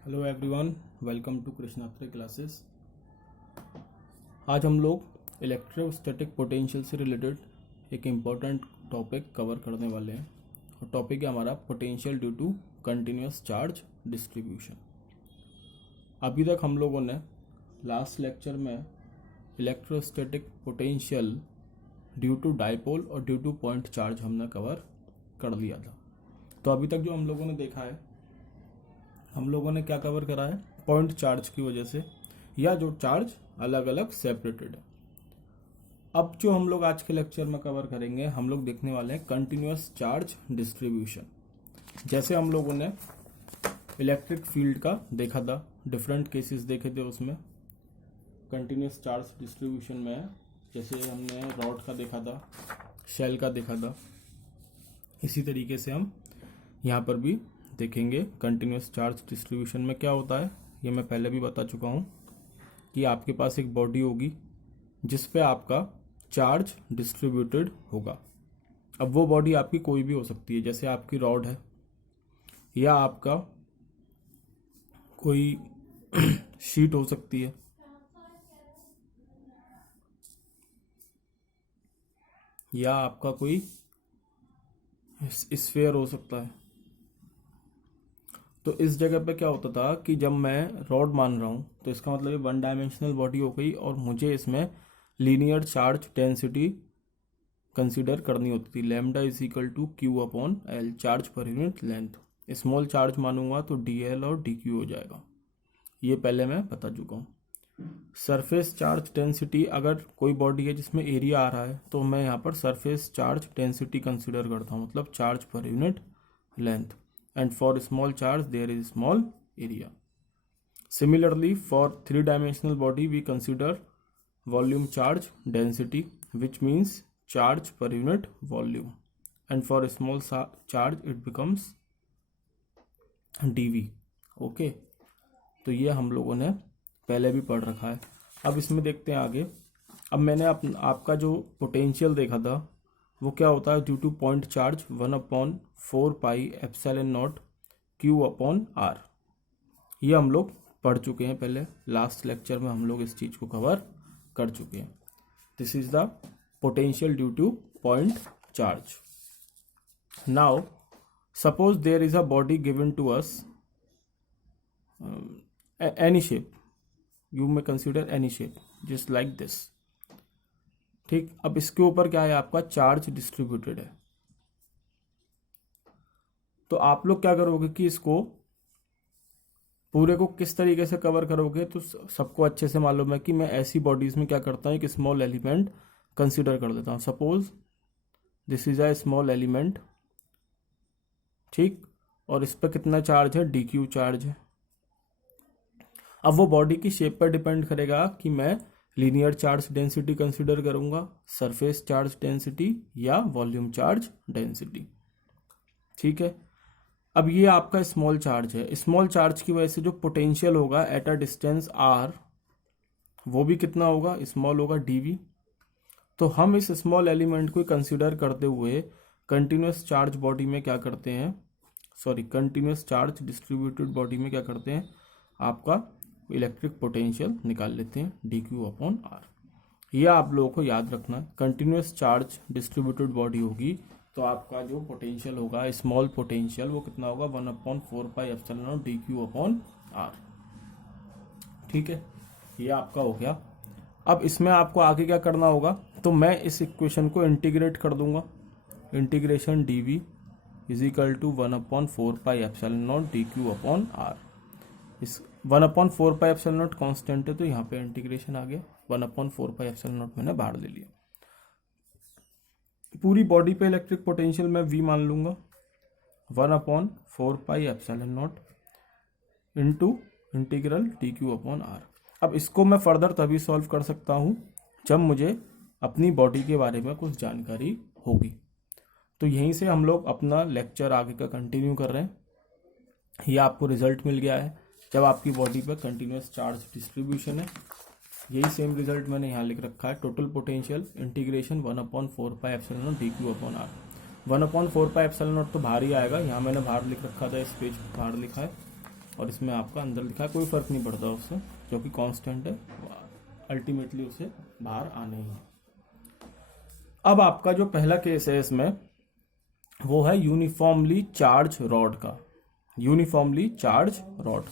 Hello everyone, welcome to Krishnatri classes. आज हम लोग इलेक्ट्रोस्टैटिक पोटेंशियल से रिलेटेड एक इम्पॉर्टेंट टॉपिक कवर करने वाले हैं और टॉपिक है हमारा potential due to continuous charge distribution. अभी तक हम लोगों ने लास्ट लेक्चर में electrostatic potential due to dipole और ड्यू टू पॉइंट चार्ज हमने कवर कर लिया था। तो अभी तक जो हम लोगों ने देखा है, हम लोगों ने क्या कवर करा है, पॉइंट चार्ज की वजह से या जो चार्ज अलग अलग सेपरेटेड है। अब जो हम लोग आज के लेक्चर में कवर करेंगे, हम लोग देखने वाले हैं कंटिन्यूस चार्ज डिस्ट्रीब्यूशन। जैसे हम लोगों ने इलेक्ट्रिक फील्ड का देखा था, डिफरेंट केसेस देखे थे उसमें कंटिन्यूस चार्ज डिस्ट्रीब्यूशन में। जैसे हमने रॉड का देखा था, शेल का देखा था, इसी तरीके से हम यहाँ पर भी देखेंगे कंटिन्यूस चार्ज डिस्ट्रीब्यूशन में क्या होता है। ये मैं पहले भी बता चुका हूँ कि आपके पास एक बॉडी होगी जिस पे आपका चार्ज डिस्ट्रीब्यूटेड होगा। अब वो बॉडी आपकी कोई भी हो सकती है, जैसे आपकी रॉड है या आपका कोई शीट हो सकती है या आपका कोई स्फीयर हो सकता है। तो इस जगह पे क्या होता था कि जब मैं रॉड मान रहा हूँ तो इसका मतलब ये वन डायमेंशनल बॉडी हो गई और मुझे इसमें लीनियर चार्ज डेंसिटी कंसीडर करनी होती थी। Lambda is equal to Q upon L, charge पर यूनिट लेंथ। स्मॉल चार्ज मानूंगा तो डी एल और डी क्यू हो जाएगा, ये पहले मैं बता चुका हूँ। सरफेस चार्ज डेंसिटी, अगर कोई बॉडी है जिसमें एरिया आ रहा है तो मैं यहाँ पर सरफेस चार्ज डेंसिटी कंसीडर करता हूँ, मतलब चार्ज पर unit length. And for small charge there is small area. Similarly, for three-dimensional body we consider volume charge density, which means charge per unit volume, and for a small charge it becomes dV. Okay, तो ये हम लोगों ने पहले भी पढ़ रखा है। अब इसमें देखते हैं आगे। अब मैंने आपका जो पोटेंशियल देखा था वो क्या होता है, due to point charge 1/4πε0 Q upon R। ये हम लोग पढ़ चुके हैं पहले, लास्ट लेक्चर में हम लोग इस चीज को कवर कर चुके हैं। This is the potential due to point charge. Now suppose there is a body given to us any shape, you may consider any shape just like this. ठीक, अब इसके ऊपर क्या है, आपका चार्ज डिस्ट्रीब्यूटेड है। तो आप लोग क्या करोगे कि इसको पूरे को किस तरीके से कवर करोगे, तो सबको अच्छे से मालूम है कि मैं ऐसी बॉडीज में क्या करता हूँ, एक स्मॉल एलिमेंट कंसीडर कर लेता हूँ। Suppose this is a small element, ठीक, और इस पर कितना चार्ज है, डी क्यू चार्ज है। अब वो बॉडी की शेप पर डिपेंड करेगा कि मैं लीनियर चार्ज डेंसिटी कंसीडर करूंगा, सरफेस चार्ज डेंसिटी या वॉल्यूम चार्ज डेंसिटी। ठीक है, अब ये आपका स्मॉल चार्ज है। स्मॉल चार्ज की वजह से जो पोटेंशियल होगा एट अ डिस्टेंस आर, वो भी कितना होगा, स्मॉल होगा, डीवी। तो हम इस स्मॉल एलिमेंट को कंसीडर करते हुए कंटिन्यूस चार्ज बॉडी में क्या करते हैं, कंटिन्यूस चार्ज डिस्ट्रीब्यूटेड बॉडी में क्या करते हैं, आपका इलेक्ट्रिक पोटेंशियल निकाल लेते हैं, डी क्यू अपॉन आर। यह आप लोगों को याद रखना है। कंटिन्यूस चार्ज डिस्ट्रीब्यूटेड बॉडी होगी तो आपका जो पोटेंशियल होगा, स्मॉल पोटेंशियल, वो कितना होगा, 1/4πε0 डी क्यू अपॉन आर। ठीक है, ये आपका हो गया। अब इसमें आपको आगे क्या करना होगा, तो मैं इस इक्वेशन को इंटीग्रेट कर दूंगा। Integration D V is equal to 1/4πε0 D Q upon R. इस 1/4πε0 कांस्टेंट है तो यहाँ पे इंटीग्रेशन आ गया, 1/4πε0 मैंने बाहर ले लिया। पूरी बॉडी पे इलेक्ट्रिक पोटेंशियल मैं V मान लूंगा, 1/4πε0 into integral D Q upon R. अब इसको मैं फर्दर तभी सॉल्व कर सकता हूँ जब मुझे अपनी बॉडी के बारे में कुछ जानकारी होगी। तो यहीं से हम लोग अपना लेक्चर आगे का कंटिन्यू कर रहे हैं। ये आपको रिजल्ट मिल गया है जब आपकी बॉडी पर कंटिन्यूस चार्ज डिस्ट्रीब्यूशन है। यही सेम रिजल्ट मैंने यहाँ लिख रखा है, total potential integration 1/4πε0 D Q upon R. 1/4πε0 तो बाहर ही आएगा, यहाँ मैंने बाहर लिख रखा था, इस पेज बाहर लिखा है, और इसमें आपका अंदर लिखा है, कोई फर्क नहीं पड़ता उससे, जो कि कांस्टेंट है, अल्टीमेटली उसे बाहर आने ही है। अब आपका जो पहला केस है इसमें वो है यूनिफॉर्मली चार्ज रॉड का, यूनिफॉर्मली चार्ज रॉड।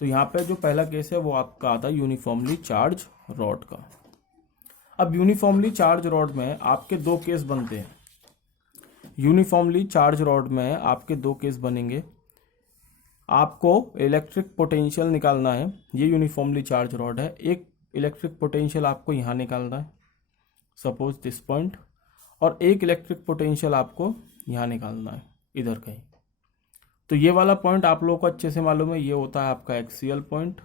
तो यहाँ पे जो पहला केस है वो आपका आता है यूनिफॉर्मली चार्ज रॉड का। अब यूनिफॉर्मली चार्ज रॉड में आपके दो केस बनते हैं, यूनिफॉर्मली चार्ज रॉड में आपके दो केस बनेंगे। आपको इलेक्ट्रिक पोटेंशियल निकालना है, ये यूनिफॉर्मली चार्ज रॉड है, एक इलेक्ट्रिक पोटेंशियल आपको यहाँ निकालना है, सपोज दिस पॉइंट, और एक इलेक्ट्रिक पोटेंशियल आपको यहाँ निकालना है इधर कहीं। तो ये वाला पॉइंट आप लोगों को अच्छे से मालूम है, ये होता है आपका एक्सियल पॉइंट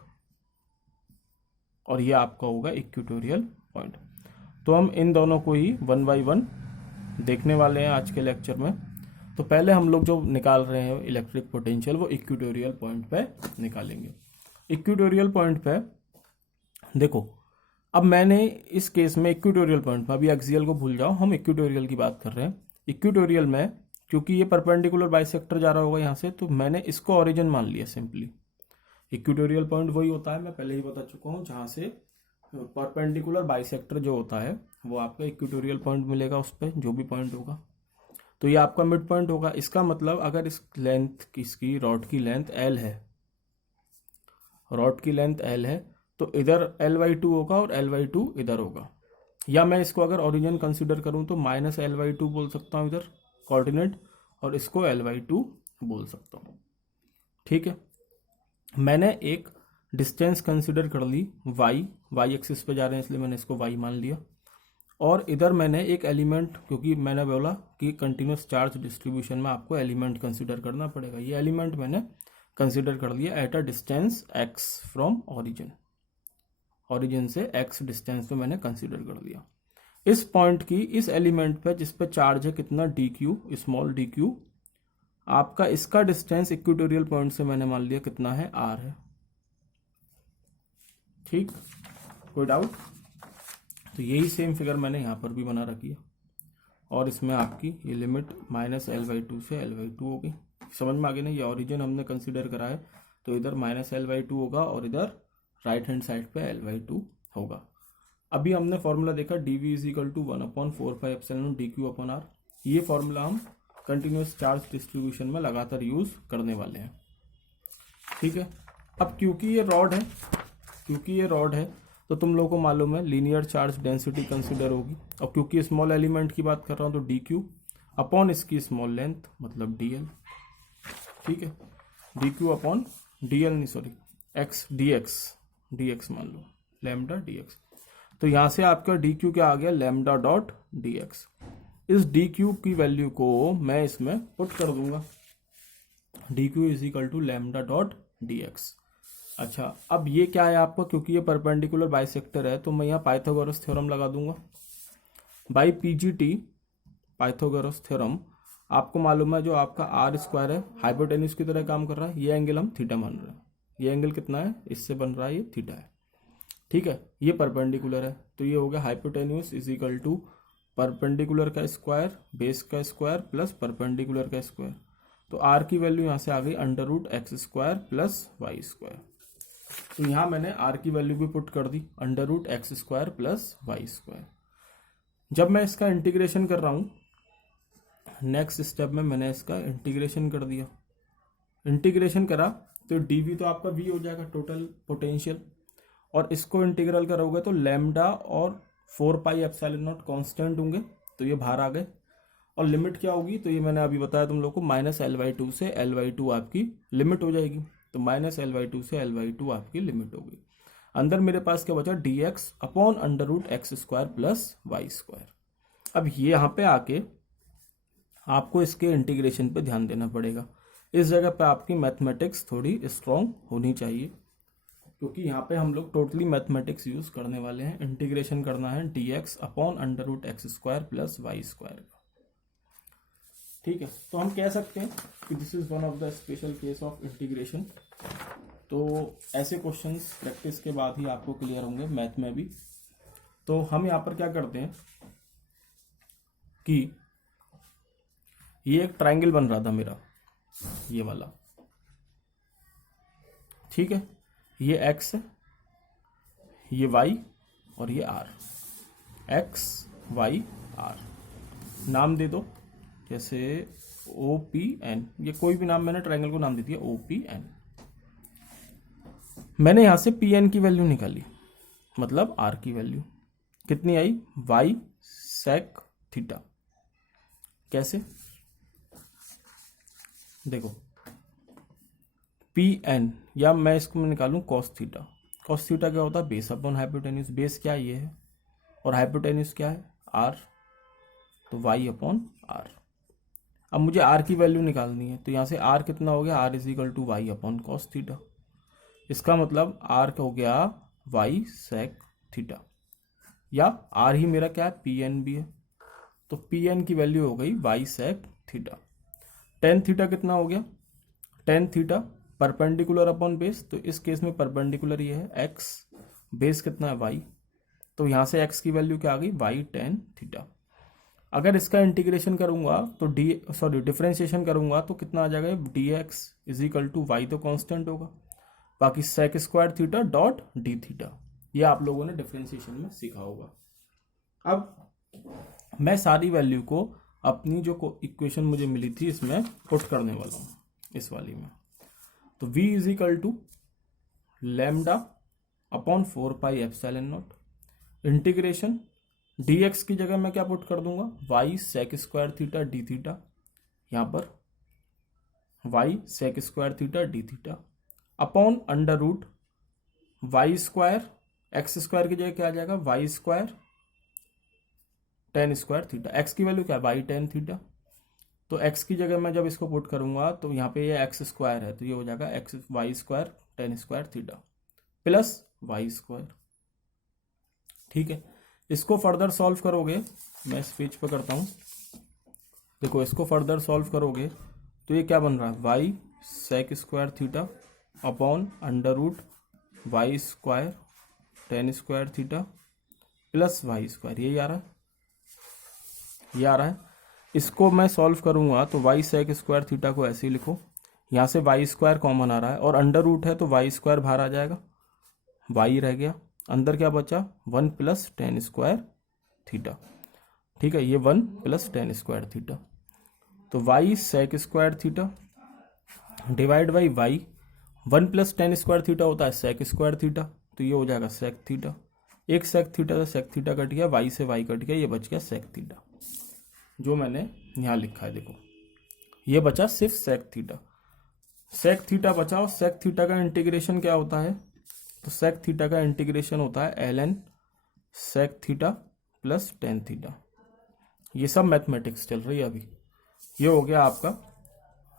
और ये आपका होगा इक्वेटोरियल पॉइंट। तो हम इन दोनों को ही 1 बाय 1 देखने वाले हैं आज के लेक्चर में। तो पहले हम लोग जो निकाल रहे हैं इलेक्ट्रिक पोटेंशियल वो इक्वेटोरियल पॉइंट पे निकालेंगे। इक्वेटोरियल पॉइंट पे देखो, अब मैंने इस केस में इक्वेटोरियल पॉइंट में, अभी एक्सियल को भूल जाओ, हम इक्वेटोरियल की बात कर रहे हैं। इक्वेटोरियल में क्योंकि ये परपेंडिकुलर बाइसेक्टर जा रहा होगा यहाँ से, तो मैंने इसको ओरिजिन मान लिया सिंपली। इक्वेटोरियल पॉइंट वही होता है, मैं पहले ही बता चुका हूँ, जहाँ से परपेंडिकुलर बाइसेक्टर जो होता है वो आपका इक्वेटोरियल पॉइंट मिलेगा, उस पर जो भी पॉइंट होगा। तो ये आपका मिड पॉइंट होगा। इसका मतलब अगर इस लेंथ इसकी रॉड की लेंथ L है, रॉड की लेंथ L है, तो इधर L/2 होगा और L/2 इधर होगा। या मैं इसको अगर ओरिजिन कंसीडर करूं तो -L/2 बोल सकता हूं इधर कोऑर्डिनेट, और इसको L/2 बोल सकता हूं। ठीक है, मैंने एक डिस्टेंस कंसीडर कर ली, y एक्सिस पे जा रहे हैं इसलिए मैंने इसको y मान लिया। और इधर मैंने एक एलिमेंट, क्योंकि मैंने बोला कि कंटिन्यूस चार्ज डिस्ट्रीब्यूशन में आपको एलिमेंट कंसीडर करना पड़ेगा, ये एलिमेंट मैंने कंसीडर कर लिया at a distance x from origin, origin से x डिस्टेंस पे मैंने कंसीडर कर लिया। इस पॉइंट की, इस एलिमेंट पे जिस पे चार्ज है कितना dq, स्मॉल dq, आपका इसका डिस्टेंस इक्वेटोरियल पॉइंट से मैंने मान लिया कितना है, r है। ठीक, कोई डाउट? तो यही सेम फिगर मैंने यहाँ पर भी बना रखी है, और इसमें आपकी ये लिमिट -L/2 से L/2 होगी। समझ में आ गई ना? ये ओरिजिन हमने कंसीडर करा है, तो इधर -L/2 होगा और इधर राइट हैंड साइड पे L/2 होगा। अभी हमने फॉर्मूला देखा dV = 1/4πε dq/r। ये फॉर्मूला हम कंटिन्यूस चार्ज डिस्ट्रीब्यूशन में लगातार यूज करने वाले हैं। ठीक है, अब क्योंकि ये रॉड है तो तुम लोगों को मालूम है लीनियर चार्ज डेंसिटी कंसीडर होगी, और क्योंकि स्मॉल एलिमेंट की बात कर रहा हूं तो dq अपॉन इसकी स्मॉल लेंथ मतलब dl। ठीक है, dq अपॉन dl नहीं, सॉरी, x dx मान लो, लैम्डा dx। तो यहां से आपका dq क्या आ गया, लैम्डा डॉट dx। इस dq की वैल्यू को मैं इसमें पुट कर दूंगा, dq = लैम्डा डॉट dx। अच्छा, अब ये क्या है आपका, क्योंकि ये परपेंडिकुलर बाइसेक्टर है तो मैं यहाँ पाइथागोरस थ्योरम लगा दूंगा। बाई PGT पाइथागोरस थ्योरम, आपको मालूम है जो आपका r² है हाइपोटेन्यूज की तरह काम कर रहा है, ये एंगल हम थीटा मान रहे हैं, ये एंगल कितना है, इससे बन रहा है ये थीटा है। ठीक है, ये परपेंडिकुलर है, तो ये हो गया हाइपोटेन्यूज = परपेंडिकुलर का स्क्वायर, बेस का स्क्वायर प्लस परपेंडिकुलर का स्क्वायर। तो r की वैल्यू यहाँ से आ गई √x² प्लस y²। तो यहाँ मैंने r की वैल्यू भी पुट कर दी √x² प्लस y²। जब मैं इसका इंटीग्रेशन कर रहा हूँ, नेक्स्ट स्टेप में मैंने इसका इंटीग्रेशन कर दिया, इंटीग्रेशन करा तो dv तो आपका v हो जाएगा टोटल पोटेंशियल, और इसको इंटीग्रल करोगे तो लैम्डा और 4πε0 कांस्टेंट होंगे, तो ये बाहर आ गए। और लिमिट क्या होगी, तो ये मैंने अभी बताया तुम लोग को, -L/2 से L/2 आपकी लिमिट हो जाएगी। तो -L/2 से L/2 आपकी लिमिट होगी। अंदर मेरे पास क्या बचा, dx upon √x² plus y²। अब ये यहाँ पे आके आपको इसके इंटीग्रेशन पे ध्यान देना पड़ेगा। इस जगह पे आपकी मैथमेटिक्स थोड़ी स्ट्रॉन्ग होनी चाहिए, क्योंकि यहाँ पे हम लोग टोटली मैथमेटिक्स यूज करने वाले हैं। इंटीग्रेशन करना है dx upon √x² plus y²। ठीक है, तो हम कह सकते हैं कि this is one of the special case of integration. तो ऐसे क्वेश्चंस प्रैक्टिस के बाद ही आपको क्लियर होंगे मैथ में भी। तो हम यहाँ पर क्या करते हैं कि ये एक ट्रायंगल बन रहा था मेरा, ये वाला, ठीक है, ये x है, ये y और ये r, x y r। नाम दे दो, जैसे OPN, ये कोई भी नाम, मैंने ट्रायंगल को नाम दे दिया OPN। मैंने यहां से PN की वैल्यू निकाली, मतलब R की वैल्यू कितनी आई, y sec थीटा। कैसे, देखो PN, या मैं इसको निकालूं cos थीटा। cos थीटा क्या होता है, बेस अपॉन हाइपोटेन्यूज। बेस क्या ये है और हाइपोटेन्यूज क्या है, R, तो y अपॉन R। अब मुझे R की वैल्यू निकालनी है, तो यहाँ से R कितना हो गया, R is equal to Y upon cos theta. इसका मतलब R हो गया y sec थीटा, या R ही मेरा क्या है, PN भी है, तो PN की वैल्यू हो गई y sec theta. Tan theta कितना हो गया, tan theta perpendicular upon base, तो इस केस में परपेंडिकुलर ये है x, बेस कितना है y, तो यहाँ से x की वैल्यू क्या आ गई, y टेन थीटा। अगर इसका इंटीग्रेशन करूंगा तो डिफरेंशिएशन करूंगा तो कितना आ जाएगा, dx is equal to Y, तो कांस्टेंट होगा, बाकी sec square theta dot D theta. ये आप लोगों ने डिफरेंशिएशन में सीखा होगा। अब मैं सारी वैल्यू को अपनी जो इक्वेशन मुझे मिली थी इसमें पुट करने वाला हूँ, इस वाली में। तो v is equal to lambda upon 4 pi epsilon nought, integration dx की जगह मैं क्या पुट कर दूंगा, y sec square theta D theta, यहां पर y sec square theta D theta upon under root Y square, X square की जगह क्या आ जाएगा, Y square tan square theta. x की वैल्यू क्या है, वाई टेन थीटा, तो x की जगह मैं जब इसको पुट करूंगा तो यहाँ पे ये एक्स स्क्वायर है, तो ये हो जाएगा X Y square tan square theta plus Y square. ठीक है, इसको फर्दर सॉल्व करोगे, मैं इस पेज पे करता हूँ, देखो इसको फर्दर सॉल्व करोगे तो ये क्या बन रहा है, Y sec square theta upon under root Y square tan square theta plus Y square, यही आ रहा है, ये आ रहा है। इसको मैं सॉल्व करूंगा तो वाई सेक स्क्वायर थीटा को ऐसे ही लिखो, यहाँ से वाई स्क्वायर कॉमन आ रहा है और अंडर रूट है तो वाई स्क्वायर बाहर आ जाएगा, वाई रह गया, अंदर क्या बचा, 1 प्लस टेन स्क्वायर थीटा। ठीक है, ये 1 प्लस टेन स्क्वायर थीटा, तो Y sec square theta divide by Y, 1 plus tan square theta होता है सेक स्क्वायर थीटा, तो ये हो जाएगा सेक थीटा, एक सेक थीटा से सेक थीटा कट गया, वाई से वाई कट गया, ये बच गया सेक थीटा, जो मैंने यहाँ लिखा है। देखो ये बचा सिर्फ सेक थीटा, सेक थीटा बचा, और सेक थीटा का इंटीग्रेशन क्या होता है, तो सेक थीटा का इंटीग्रेशन होता है ln sec theta plus tan theta. ये सब मैथमेटिक्स चल रही है अभी। ये हो गया आपका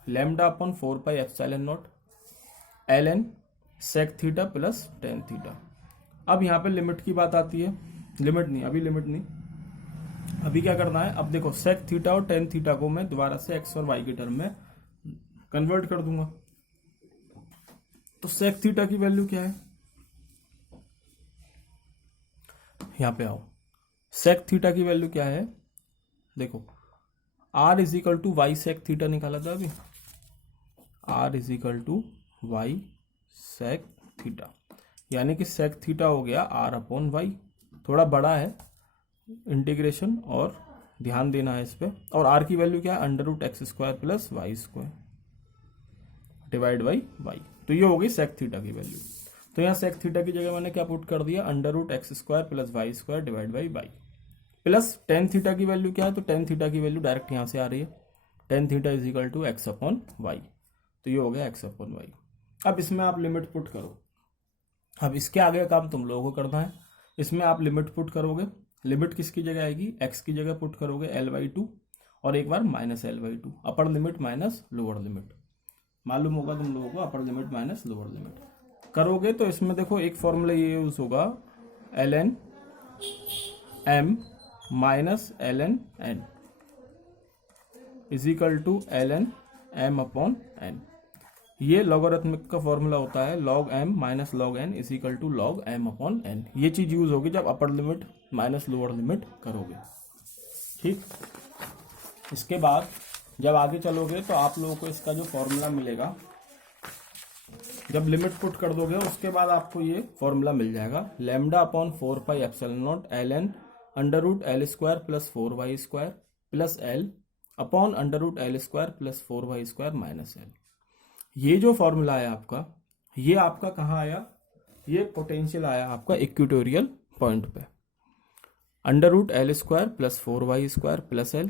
lambda upon 4 pi epsilon nought ln sec theta plus tan theta. अब यहाँ पे लिमिट की बात आती है, लिमिट नहीं, अभी लिमिट नहीं, अभी क्या करना है, अब देखो सेक थीटा और टेन थीटा को मैं दोबारा से एक्स और वाई के टर्म में कन्वर्ट कर दूंगा। तो सेक थीटा की वैल्यू क्या है, यहां पे आओ, सेक थीटा की वैल्यू क्या है, देखो r is equal to Y sec theta निकाला था अभी, r is equal to Y sec theta, यानी कि सेक थीटा हो गया r अपॉन वाई, थोड़ा बड़ा है इंटीग्रेशन और ध्यान देना है इस पे, और r की वैल्यू क्या है, under root X square plus Y square divide by Y, तो ये हो गई सेक थीटा की वैल्यू। तो यहाँ सेक थीटा की जगह मैंने क्या पुट कर दिया, under root X square plus Y square divide by Y, plus tan theta की वैल्यू क्या है, तो टेन थीटा की वैल्यू डायरेक्ट यहाँ से आ रही है, tan theta is equal to X upon Y, तो ये हो गया एक्स अपॉन वाई। अब इसमें आप लिमिट पुट करो, अब इसके आगे का काम तुम लोगों को करना है। इसमें आप लिमिट पुट करोगे, लिमिट किसकी जगह आएगी, एक्स की जगह पुट करोगे l/2 और एक बार minus l/2, upper limit minus lower limit, मालूम होगा तुम लोगों को, upper limit minus lower limit करोगे तो इसमें देखो एक फॉर्मूला ये यूज होगा, ln m minus ln n is equal to ln m upon n। ये लॉगरिथमिक का फॉर्मूला होता है, log m minus log n is equal to log m upon n। ये चीज यूज होगी जब upper limit minus lower limit करोगे। ठीक, इसके बाद जब आगे चलोगे तो आप लोगों को इसका जो फॉर्मूला मिलेगा, जब लिमिट पुट कर दोगे उसके बाद आपको ये फॉर्मूला मिल जाएगा, lambda upon 4πε0 ln √L² plus 4y² plus L upon √L² plus 4y² minus L। ये जो फॉर्मूला है आपका, ये आपका कहाँ आया, ये पोटेंशियल आया आपका इक्वेटोरियल पॉइंट पे। √L² plus 4y² plus L,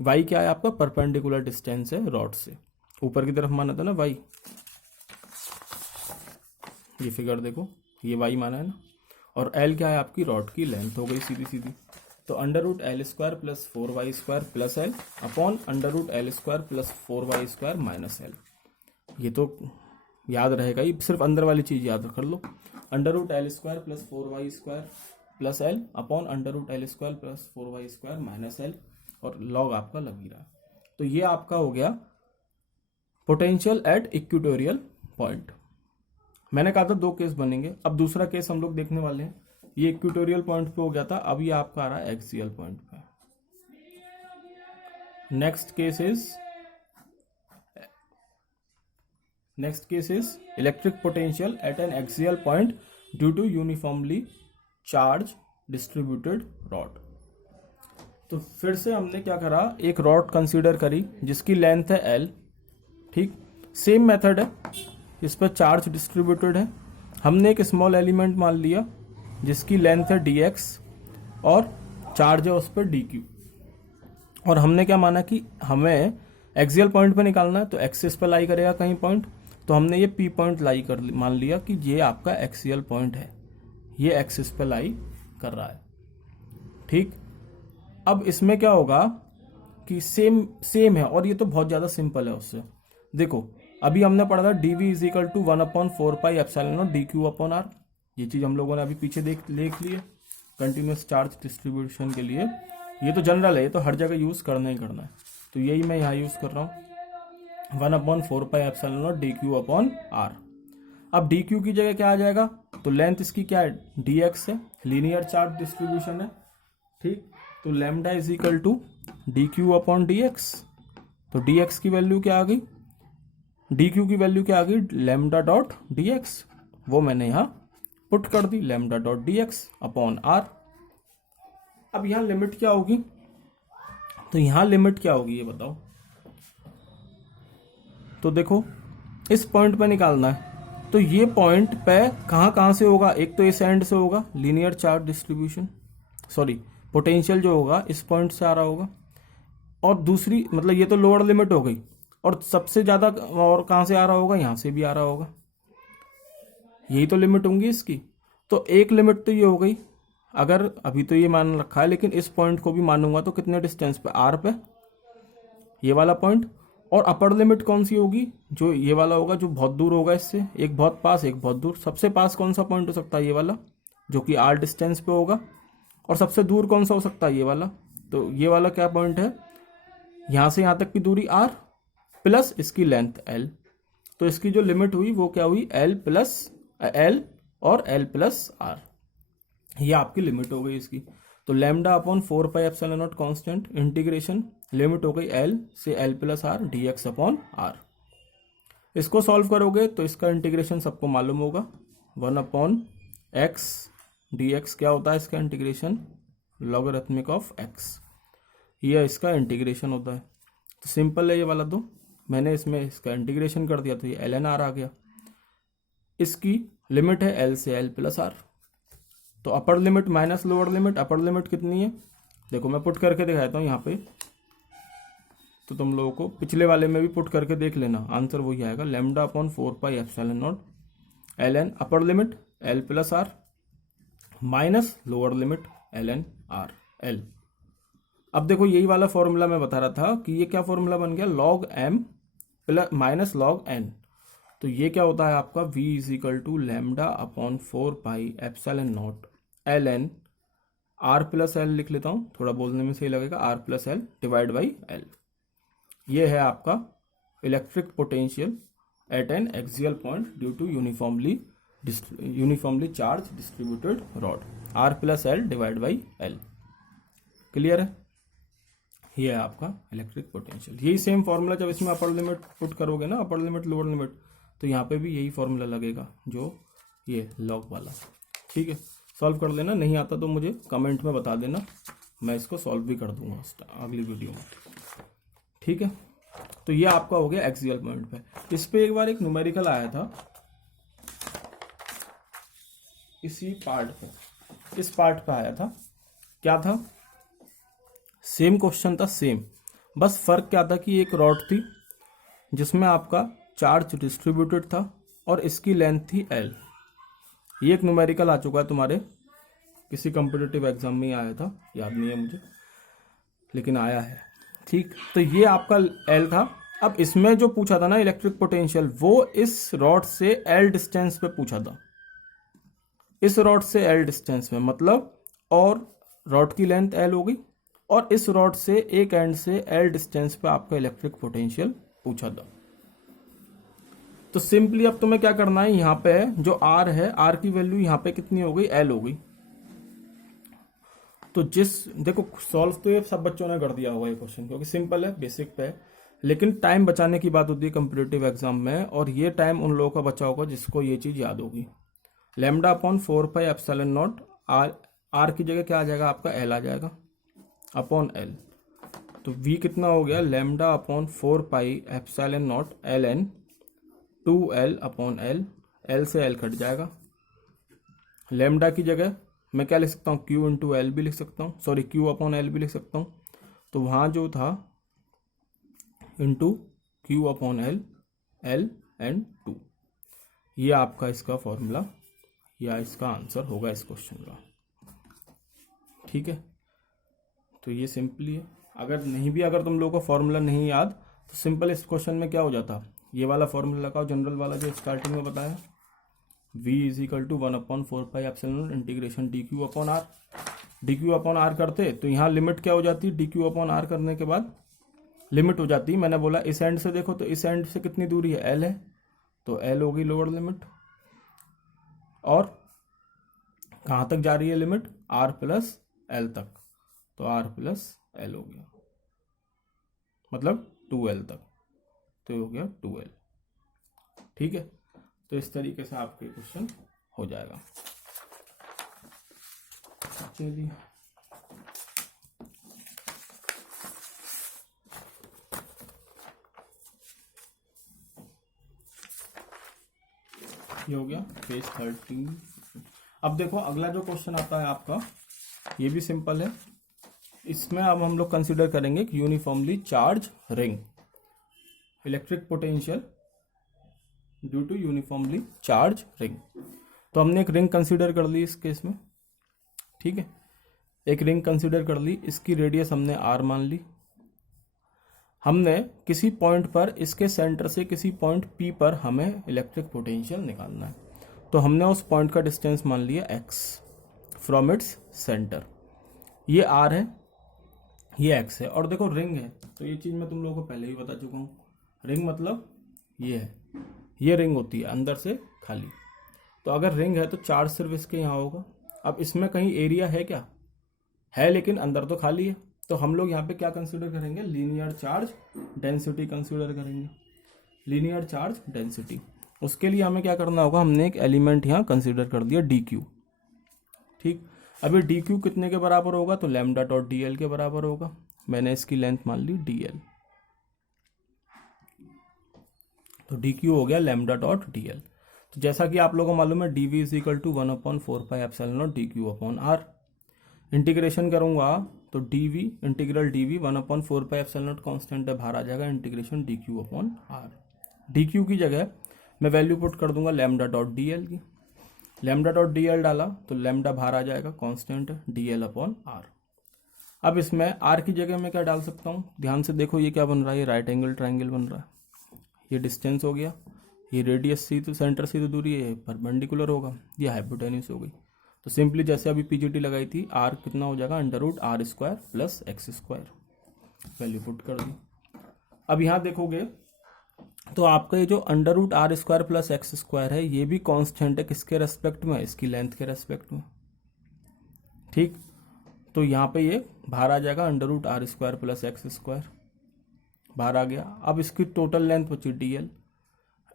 y क्या है आपका, परपेंडिकुलर डिस्टेंस है रॉड से, ऊपर की तरफ माना था ना y, ये फिगर देखो, ये y माना है ना, और L क्या है आपकी रॉड की लेंथ हो गई सीधी सीधी। तो √L² plus 4y² plus L upon √L² plus 4y² minus L। ये तो याद रहेगा, ये सिर्फ अंदर वाली चीज याद कर लो, √L² plus 4y² plus L upon √L² plus 4y² minus L, और लॉग आपका लग ही रहा। तो ये आपका हो गया पोटेंशियल एट इक्वेटोरियल पॉइंट। मैंने कहा था 2 केस बनेंगे, अब दूसरा केस हम लोग देखने वाले हैं। ये इक्वेटोरियल पॉइंट पे हो गया था, अब ये आपका आ रहा है एक्सियल पॉइंट पे। Next case is electric potential at an axial point due to uniformly charge distributed rod. तो फिर से हमने क्या करा, एक रॉड कंसीडर करी जिसकी लेंथ है L, ठीक, सेम मेथड है, इस पर चार्ज डिस्ट्रीब्यूटेड है। हमने एक स्मॉल एलिमेंट मान लिया जिसकी लेंथ है dx और चार्ज है उस पर dq, और हमने क्या माना कि हमें एक्सियल पॉइंट पे निकालना है, तो एक्सिस पे लाई करेगा कहीं पॉइंट, तो हमने ये P पॉइंट लाई कर मान लिया कि ये आपका एक्सियल पॉइंट है, ये एक्सिस पे लाई कर रहा है, ठीक। अब इसमें क्या होगा कि सेम है, और ये तो बहुत ज्यादा सिंपल है उससे। देखो अभी हमने पढ़ा था dv is equal to 1/4πε0 dq upon r, ये चीज हम लोगों ने अभी पीछे देख ली है कंटिन्यूस चार्ज डिस्ट्रीब्यूशन के लिए। ये तो जनरल है, ये तो हर जगह यूज करना ही करना है, तो यही मैं यहाँ यूज कर रहा हूँ 1/4πε0 dq अपॉन r। अब dq की जगह क्या आ जाएगा, तो लेंथ इसकी क्या है dx है, लीनियर चार्ज डिस्ट्रीब्यूशन है, ठीक। तो lambda is equal to dq upon dx, तो dx की वैल्यू क्या आ गई, dq की वैल्यू क्या आ गई, लैम्डा डॉट dx, वो मैंने यहां पुट कर दी, lambda dot dx upon r। अब यहां लिमिट क्या होगी, तो यहां लिमिट क्या होगी ये बताओ। तो देखो इस पॉइंट पे निकालना है, तो ये पॉइंट पे कहां से होगा, एक तो इस एंड से होगा linear charge distribution, sorry potential जो होगा इस पॉइंट से आ रहा होगा, और दूसरी मतलब ये तो लोअर लिमिट हो गई, और सबसे ज्यादा और कहां से आ रहा होगा, यहां से भी आ रहा होगा, यही तो लिमिट होंगी इसकी। तो एक लिमिट तो ये हो गई, अगर अभी तो ये मान रखा है, लेकिन इस पॉइंट को भी मानूंगा तो कितने डिस्टेंस पे, r पे, ये वाला पॉइंट। और अपर लिमिट कौन सी होगी, जो ये वाला होगा, जो बहुत दूर होगा इससे, एक बहुत पास एक बहुत दूर। सबसे पास कौन सा पॉइंट हो सकता है, ये वाला जो कि r डिस्टेंस पे होगा, और सबसे दूर कौन सा हो सकता है, ये वाला। तो ये वाला क्या पॉइंट है, यहां से यहां तक की दूरी r प्लस इसकी लेंथ L, तो इसकी जो लिमिट हुई वो क्या हुई, L और L प्लस R, ये आपकी लिमिट हो गई इसकी। तो lambda upon 4πε0 constant integration, limit हो गई L से L plus R dx upon R। इसको सॉल्व करोगे तो इसका इंटीग्रेशन सबको मालूम होगा, 1/x dx क्या होता है इसका इंटीग्रेशन, लॉगरिथमिक ऑफ x, ये इसका इंटीग्रेशन होता है। तो सिंपल है ये वाला, तो मैंने इसमें इसका इंटीग्रेशन कर दिया, तो ये ln r आ गया। इसकी लिमिट है L से L प्लस R, तो अपर limit minus lower limit, upper limit कितनी है, देखो मैं पुट करके दिखाता हूँ यहाँ पे, तो तुम लोगों को पिछले वाले में भी पुट करके देख लेना, आंसर वही आएगा, lambda upon 4πε0 ln upper limit L plus R minus lower limit ln R L। अब देखो यही वाला फॉर्मूला मैं बता रहा था कि ये क्या फॉर्मूला बन गया, log m plus minus log n। तो ये क्या होता है आपका, v is equal to lambda upon 4πε0 ln r plus L, लिख लेता हूँ थोड़ा बोलने में सही लगेगा, r plus L divide by L. ये है आपका electric potential at an axial point due to uniformly charge distributed rod, r plus L divide by L. Clear है, ये है आपका इलेक्ट्रिक पोटेंशियल। यही सेम फॉर्मूला जब इसमें अपर लिमिट पुट करोगे ना, अपर लिमिट लोअर लिमिट, तो यहाँ पे भी यही फॉर्मूला लगेगा जो ये लॉग वाला। ठीक है, सॉल्व कर लेना, नहीं आता तो मुझे कमेंट में बता देना, मैं इसको सॉल्व भी कर दूंगा अगली वीडियो में। ठीक है, तो ये आपका हो गया एक्सियल पॉइंट पे। इस पे एक बार एक न्यूमेरिकल आया था इसी पार्ट पे, इस पार्ट पे आया था। क्या था? सेम क्वेश्चन था, सेम, बस फर्क क्या था कि एक रॉड थी जिसमें आपका चार्ज डिस्ट्रीब्यूटेड था और इसकी लेंथ थी L। ये एक न्यूमेरिकल आ चुका है तुम्हारे किसी कॉम्पिटिटिव एग्जाम में आया था, याद नहीं है मुझे, लेकिन आया है। ठीक, तो ये आपका L था। अब इसमें जो पूछा था ना इलेक्ट्रिक पोटेंशियल, वो इस रॉड से L डिस्टेंस पे पूछा था, इस रॉड से L डिस्टेंस में, मतलब, और रॉड की लेंथ L होगी और इस रॉड से एक एंड से L डिस्टेंस पे आपका इलेक्ट्रिक पोटेंशियल पूछा था। तो सिंपली अब तुम्हें क्या करना है, यहां पे जो R है, R की वैल्यू यहां पे कितनी हो गई? L हो गई। तो देखो सॉल्व तो ये सब बच्चों ने कर दिया होगा ये क्वेश्चन, क्योंकि सिंपल है, बेसिक पे है, लेकिन टाइम बचाने की बात होती है कॉम्पिटिटिव एग्जाम में, और ये टाइम उन लोगों का बचा होगा जिसको ये चीज याद होगी। लैम्डा अपॉन 4πε0 आर की जगह क्या आ जाएगा आपका? L आ जाएगा अपॉन L। तो V कितना हो गया? लैम्डा अपॉन 4πε0 ln 2L अपॉन L, L से L कट जाएगा। लैम्डा की जगह मैं क्या लिख सकता हूँ? Q इंटू एल भी लिख सकता हूँ, सॉरी Q अपॉन L भी लिख सकता हूँ। तो वहाँ जो था into Q upon L, L and 2, ये आपका इसका फॉर्मूला या इसका आंसर होगा इस क्वेश्चन का। ठीक है, तो ये सिंपली है। अगर तुम लोगों को फॉर्मूला नहीं याद तो सिंपल इस क्वेश्चन में क्या हो जाता, ये वाला फॉर्मूला लगाओ, जनरल वाला जो स्टार्टिंग में बताया, v is equal to 1/4πε0 integration dq upon r। dq upon r करते तो यहाँ लिमिट क्या हो जाती? dq अपॉन r करने के बाद लिमिट हो जाती, मैंने बोला इस एंड से देखो, तो इस एंड से कितनी दूरी है? L है, तो L होगी लोअर लिमिट, और कहाँ तक जा रही है लिमिट? R प्लस L तक, तो R प्लस L हो गया, मतलब 2L तक, तो हो गया 2L। ठीक है, तो इस तरीके से आपके क्वेश्चन हो जाएगा। चलिए, ये हो गया पेज 13। अब देखो अगला जो क्वेश्चन आता है आपका, ये भी सिंपल है। इसमें अब हम लोग कंसीडर करेंगे कि uniformly charge ring, electric potential due to uniformly charge ring. तो हमने एक रिंग कंसीडर कर ली इस केस में। ठीक है, एक रिंग कंसीडर कर ली, इसकी रेडियस हमने R मान ली। हमने किसी पॉइंट पर, इसके सेंटर से किसी पॉइंट P पर हमें इलेक्ट्रिक पोटेंशियल निकालना है, तो हमने उस पॉइंट का डिस्टेंस मान लिया x फ्रॉम इट्स सेंटर। ये R है, ये x है, और देखो रिंग है, तो ये चीज मैं तुम लोगों को पहले ही बता चुका हूँ। रिंग मतलब ये है, ये रिंग होती है अंदर से खाली। तो अगर रिंग है तो चार्ज सिर्फ इसके यहाँ होगा। अब इसमें कहीं एरिया है क्या? है, लेकिन अंदर तो खाली है। तो हम लोग यहाँ पे क्या कंसीडर करेंगे? लीनियर चार्ज डेंसिटी कंसीडर करेंगे, लीनियर चार्ज डेंसिटी। उसके लिए हमें क्या करना होगा? हमने एक एलिमेंट यहाँ कंसीडर कर दिया dq। ठीक, अभी dq कितने के बराबर होगा? तो लैम्डा डॉट dl के बराबर होगा। मैंने इसकी लेंथ मान ली dl, तो dq हो गया लैम्डा डॉट dl। तो जैसा कि आप लोगों को मालूम है dv is equal to 1/4πε0 dq upon r। Integration करूंगा तो dv इंटीग्रल dv 1/4πε0 कांस्टेंट है, बाहर आ जाएगा, integration dq upon r। dq की जगह मैं वैल्यू पुट कर दूंगा लैम्डा डॉट dl की। लैम्डा डॉट dl डाला तो लैम्डा बाहर आ जाएगा, कांस्टेंट है, dl अपॉन r। अब इसमें r की जगह मैं क्या डाल सकता हूँ? ध्यान से देखो, ये क्या बन रहा है? ये राइट एंगल ट्राइंगल बन रहा है। ये डिस्टेंस हो गया, ये रेडियस सी तो सेंटर से तो दूरी है, परपेंडिकुलर होगा, ये हाइपोटेन्यूस हो गई। तो सिंपली जैसे अभी पीजीटी लगाई थी, r कितना हो जाएगा? √r² plus x²। Value put कर दी। अब यहाँ देखोगे तो आपका ये जो √r² प्लस x² है, ये भी कांस्टेंट है, किसके रेस्पेक्ट में? इसकी लेंथ के रेस्पेक्ट में। ठीक, तो यहाँ पे ये बाहर आ जाएगा, √r² प्लस x² बाहर आ गया। अब इसकी टोटल लेंथ बची dl।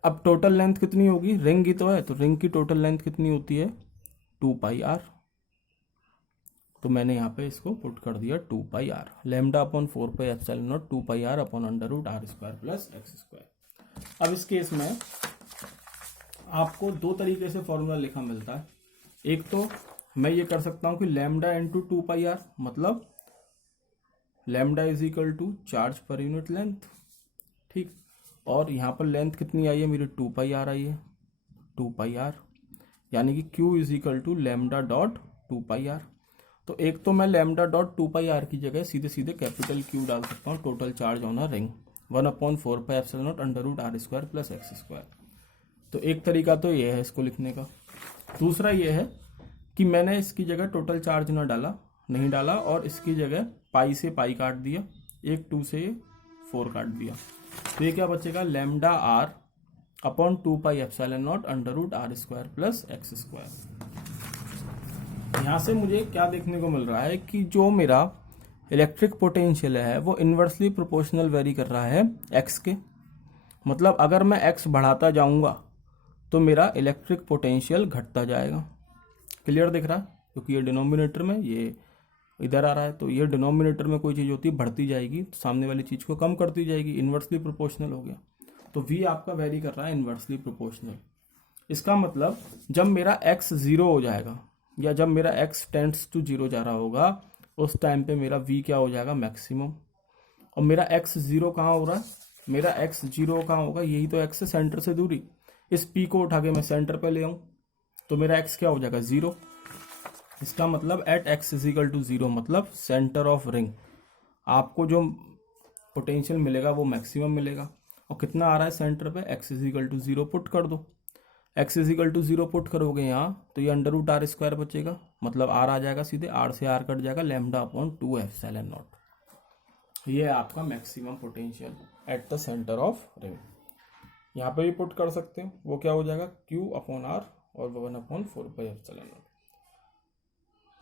अब टोटल लेंथ कितनी होगी, रिंग ही तो है, तो रिंग की टोटल लेंथ कितनी होती है 2 पाई आर। तो मैंने यहाँ पे इसको पुट कर दिया 2 pi R, lambda upon 4 pi epsilon naught 2 pi R upon under root R square plus X square. अब इस केस में आपको दो तरीके से फॉर्मूला लिखा मिलता है। एक तो मैं ये कर सकता हूँ कि लैम्डा इंटू 2 पाई आर, मतलब lambda is equal to charge पर यूनिट लेंथ, ठीक। और यहाँ पर लेंथ कितनी आई है मेरी 2 पाई आर आई है, 2 पाई आर, यानी कि Q is equal to lambda dot 2 pi R. तो एक तो मैं लैम्डा डॉट 2 पाई आर की जगह सीधे सीधे कैपिटल Q डाल सकता हूँ, total charge on a ring 1/4 pi epsilon nought under root R square plus X square. तो एक तरीका तो ये है इसको लिखने का। दूसरा ये है कि मैंने इसकी जगह टोटल चार्ज नहीं डाला और इसकी जगह पाई से पाई काट दिया, एक 2 से 4 काट दिया। तो ये क्या बचेगा, lambda R upon 2 pi epsilon nought under root R square plus X square. यहाँ से मुझे क्या देखने को मिल रहा है कि जो मेरा इलेक्ट्रिक पोटेंशियल है वो इन्वर्सली प्रोपोर्शनल वेरी कर रहा है एक्स के। मतलब अगर मैं एक्स बढ़ाता जाऊंगा तो मेरा इलेक्ट्रिक पोटेंशियल घटता जाएगा। क्लियर दिख रहा है, क्योंकि ये डिनोमिनेटर में, ये इधर आ रहा है, तो ये डिनोमिनेटर में कोई चीज़ होती है बढ़ती जाएगी तो सामने वाली चीज़ को कम करती जाएगी, इन्वर्सली प्रोपोर्शनल हो गया। तो v आपका वेरी कर रहा है इन्वर्सली प्रोपोर्शनल। इसका मतलब जब मेरा x 0 हो जाएगा या जब मेरा x टेंड्स टू 0 जा रहा होगा उस टाइम पे मेरा v क्या हो जाएगा, मैक्सिमम। और मेरा x 0 कहाँ हो रहा है, मेरा x 0 कहाँ होगा, यही तो x से सेंटर से दूरी। इस p को उठा के मैं सेंटर पे ले आऊँ तो मेरा x क्या हो जाएगा, 0। इसका मतलब at x is equal to 0 मतलब सेंटर ऑफ रिंग आपको जो पोटेंशियल मिलेगा वो मैक्सिमम मिलेगा। और कितना आ रहा है सेंटर पे, x is equal to 0 put कर दो। x is equal to 0 put करोगे यहाँ तो ये अंडर रूट आर स्क्वायर बचेगा, मतलब r आ जाएगा सीधे, r से r कट जाएगा, लैम्डा अपॉन 2 एप्सिलॉन नॉट। ये है आपका maximum potential at the centre of ring. यहाँ पे भी पुट कर सकते हैं, वो क्या हो जाएगा, q अपॉन r और 1/4 pi epsilon not.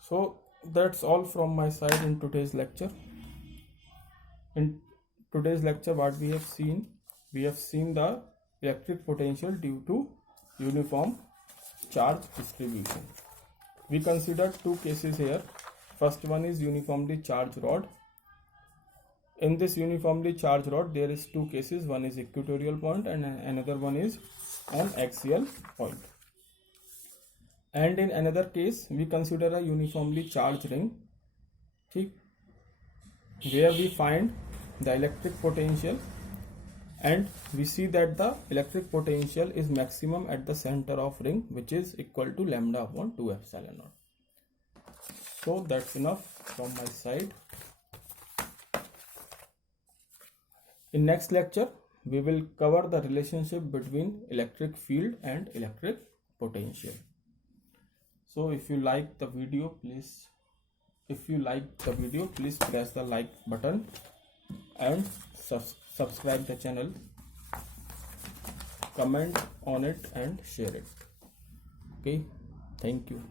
So that's all from my side in today's lecture. In today's lecture what we have seen the electric potential due to uniform charge distribution. We considered two cases here. First one is uniformly charged rod. In this uniformly charged rod there is two cases, one is equatorial point and another one is an axial point. And in another case we consider a uniformly charged ring, ठीक, where we find the electric potential and we see that the electric potential is maximum at the center of ring, which is equal to lambda upon 2 epsilon naught. So that's enough from my side. In next lecture we will cover the relationship between electric field and electric potential. So if you like the video, please press the like button and subscribe the channel, comment on it and share it. Okay, thank you.